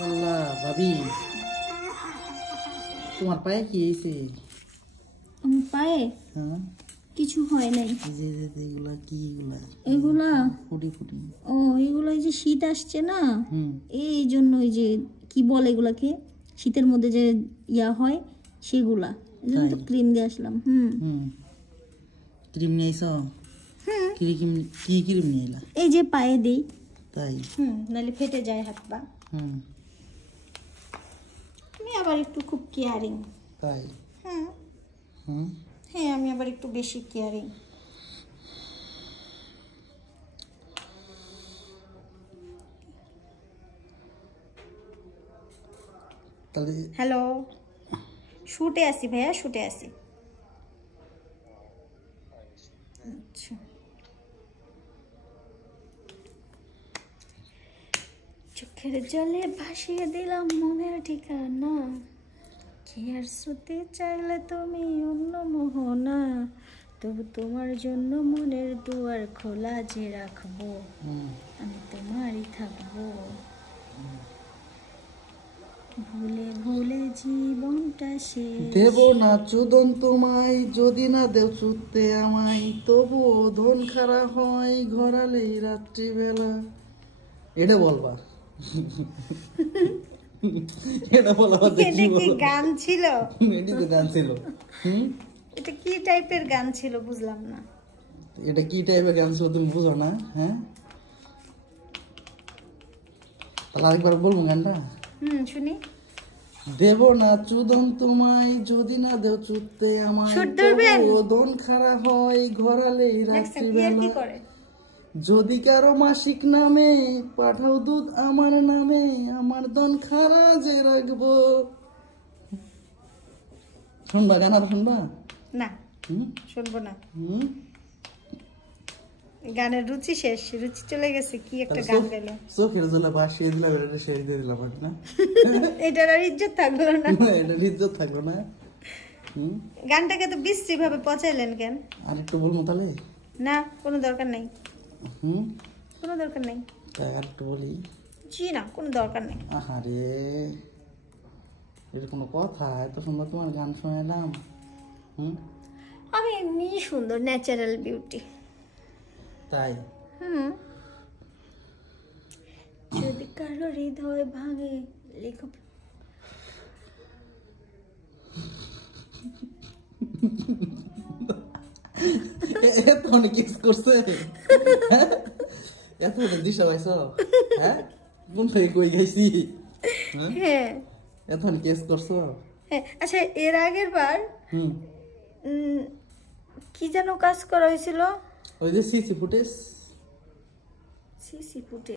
আল্লাহ ভাবি তোমার পায়ে কি হয়েছে? আমার পায়ে হ্যাঁ কিছু হয় নাই। যে এগুলা কি এগুলা ফুটি ফুটি? ও এগুলো এই যে শীত আসছে না, হুম এই জন্য ওই যে কি বলে এগুলাকে, শীতের মধ্যে যে ইয়া হয় সেগুলা, এই জন্য তো ক্রিম দিয়ে আসলাম। হুম ক্রিম নিয়ে আইছো? কি ক্রিম নিয়ে এলা? এই যে পায়ে দেই। তাই? নাহলে ফেটে যায় হাত পা। আমি আবার একটু খুব কেয়ারিং। তাই? হ্যাঁ আমি আবার একটু বেশি কেয়ারিং। তাহলে হ্যালো, শুটে আসি ভাইয়া, শুটে আসি। আচ্ছা, চোখের জলে ভাসিয়ে দিলাম মনের ঠিকানা, কি আর শ্রুতি চাইলে তুমি অন্য মোহনা, তবু তোমার জন্য মনের দুয়ার খোলা যে রাখবো, আমি তোমারই থাকবো। ভুলে ভুলে জীবনটা শেষ। দেব না চুদন তোমায় যদি না দেও চুদতে আমায়, তবুও ধন খারা হয় ঘরালেই রাত্রিবেলা। এটা বলবা? এটা বলা এটা কি গান ছিল? এটি তো গান ছিল। এটা কি টাইপের গান ছিল বুঝলাম না। এটা কি টাইপের গান ছিল তুমি বুঝো না? হ্যাঁ, তাহলে আরেকবার বলবো গানটা। শুনি। দেব না চুদন তোমায় যদি না দেও চুদতে আমায়, তবুও ধন খারা হয় ঘরালেই রাত্রিবেলা। যদি কারো মাসিক নামে পাঠাও দুধ আমার নামে, আমার দন খারা যে রাখবো। শুনবা গান? আর শুনবা না? শুনবো না। গানের রুচি শেষ, রুচি চলে গেছে। কি একটা গান গেল, চোখের জলে ভাসিয়ে দিলাম, এটা শেষ দিয়ে দিলাম না। এটার আর ইজ্জত থাকলো না। এটা ইজ্জত থাকলো না। গানটাকে তো বিশ্রী ভাবে পচাইলেন কেন? আর একটু বলবো তাহলে? না, কোনো দরকার নেই। কোনো দরকার নেই। তাই আর একটু বলি? জি না, কোনো দরকার নেই। আহারে, এটা কোনো কথা? এত সুন্দর তোমার গান শোনালাম। আমি এমনি সুন্দর, ন্যাচারাল বিউটি। তাই? যদি কারো হৃদয় ভাঙে লেখো। এত অনেক কিস করছে, এত অনেক দিশা পাইছ? হ্যাঁ, কোন থেকে কই গেছি? হ্যাঁ, এত অনেক কিস করছো? হ্যাঁ। আচ্ছা, এর আগের বার কি যেন কাজ করা হয়েছিল? ওই যে সিসি ফুটেজ। CC footage?